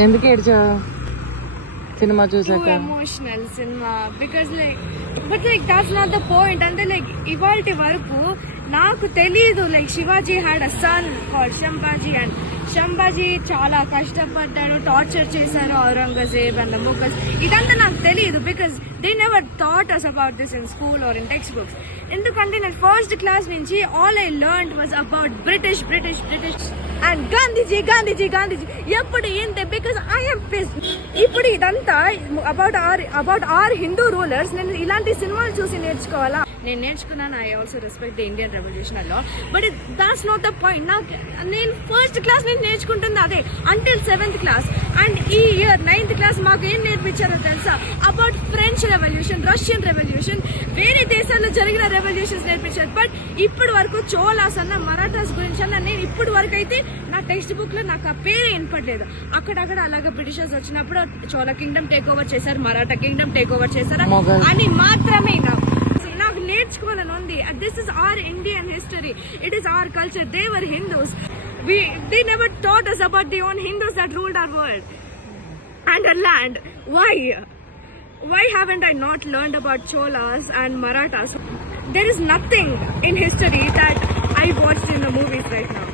ఎందుకు ఏడ్చావు cinema Too చూసాక? emotional cinema because like but like that's not the point and then like ఇవాల్టి వరకు నాకు తెలీదు like Shivaji had a son called Shambhaji and Shambhaji చాలా కష్టపడ్డాడు, టార్చర్ చేశారు ఔరంగజేబ్ అండ్ ముఘల్స్. ఇదంతా నాకు తెలియదు because they never thought us about this in school or in textbooks. ఎందుకంటే నేను ఫస్ట్ క్లాస్ నుంచి all I learned was about British and Gandhiji ఎప్పుడు ఏంటి బికాస్ ఐఎమ్ పిస్. ఇప్పుడు ఇదంతా అబౌట్ ఆర్ హిందూ రూలర్స్. నేను ఇలాంటి సినిమాలు చూసి నేర్చుకోవాలా? నేను నేర్చుకున్నాను. I also respect the Indian revolution అలా, but that's not the point. నేను ఫస్ట్ క్లాస్ నుంచి నేర్చుకుంటుంది అదే అంటిల్ 7th క్లాస్. అండ్ ఈ ఇయర్ 9th క్లాస్ మాకు ఏం నేర్పించారో తెలుసా? About French revolution, Russian revolution, వేరే దేశాల్లో జరిగిన రెవల్యూషన్స్ నేర్పించారు. బట్ ఇప్పటి వరకు చోళాస్ అన్న మరాఠాస్ గురించి అన్న నేను ఇప్పటి వరకు అయితే నా టెక్స్ట్ బుక్ లో నాకు ఆ పేరే వినపడలేదు. అక్కడక్కడ అలాగే బ్రిటిషర్స్ వచ్చినప్పుడు చోళ కింగ్డమ్ టేక్ ఓవర్ చేశారు, మరాఠా కింగ్డమ్ టేక్ ఓవర్ చేశారు అని మాత్రమే నాకు నేర్చుకోవాలని ఉంది. This is our Indian history, it is our culture. They were Hindus. They never taught us about the own Hindus that ruled our world and our land. Why haven't I not learned about Cholas and Marathas? There is nothing in history that I watched in the movies right now.